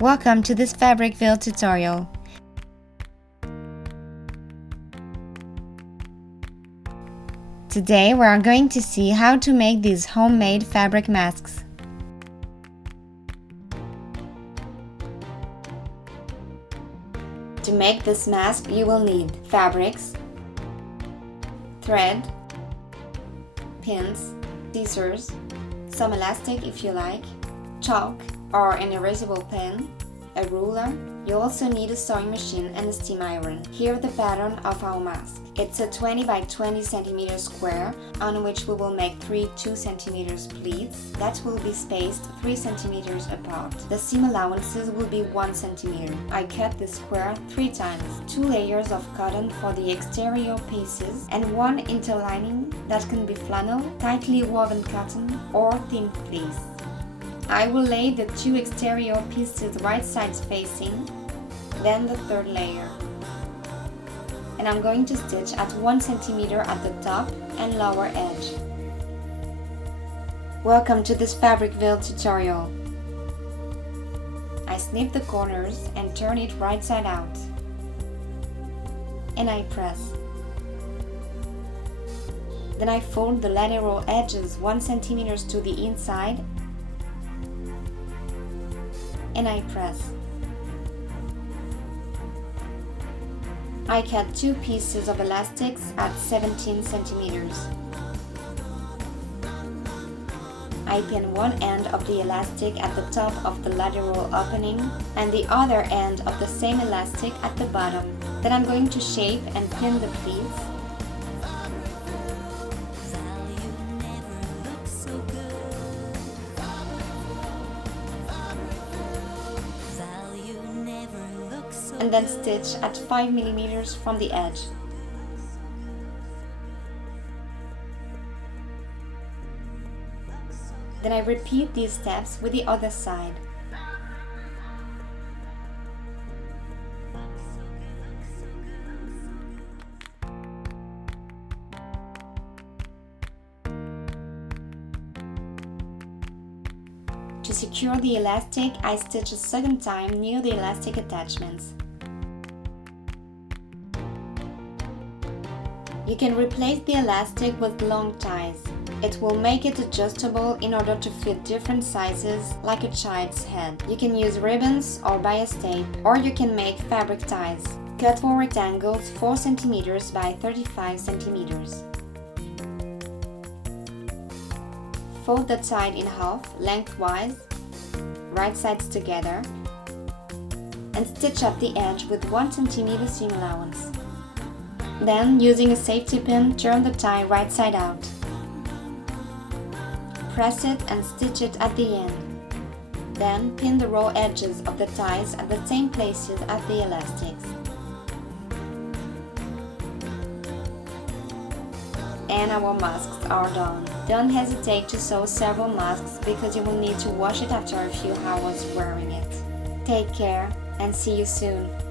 Welcome to this Fabricville tutorial. Today we are going to see how to make these homemade fabric masks. To make this mask you will need fabrics, thread, pins, scissors, some elastic if you like, chalk or an erasable pen, a ruler. You also need a sewing machine and a steam iron. Here the pattern of our mask. It's a 20 by 20 cm square on which we will make 3 2 cm pleats that will be spaced 3 cm apart. The seam allowances will be 1 cm. I cut the square 3 times, 2 layers of cotton for the exterior pieces and 1 interlining that can be flannel, tightly woven cotton or thin fleece. I will lay the 2 exterior pieces right sides facing, then the third layer. And I'm going to stitch at 1 cm at the top and lower edge. Welcome to this Fabricville tutorial. I snip the corners and turn it right side out. And I press. Then I fold the lateral edges 1 cm to the inside and I press. I cut 2 pieces of elastics at 17 centimeters. I pin one end of the elastic at the top of the lateral opening and the other end of the same elastic at the bottom. Then I'm going to shape and pin the pleats. And then stitch at 5 mm from the edge. Then I repeat these steps with the other side. To secure the elastic, I stitch a second time near the elastic attachments. You can replace the elastic with long ties. It will make it adjustable in order to fit different sizes, like a child's head. You can use ribbons or bias tape, or you can make fabric ties. Cut for rectangles 4 cm by 35 cm. Fold the tie in half, lengthwise, right sides together, and stitch up the edge with 1 cm seam allowance. Then, using a safety pin, turn the tie right side out. Press it and stitch it at the end. Then, pin the raw edges of the ties at the same places as the elastics. And our masks are done. Don't hesitate to sew several masks because you will need to wash it after a few hours wearing it. Take care and see you soon!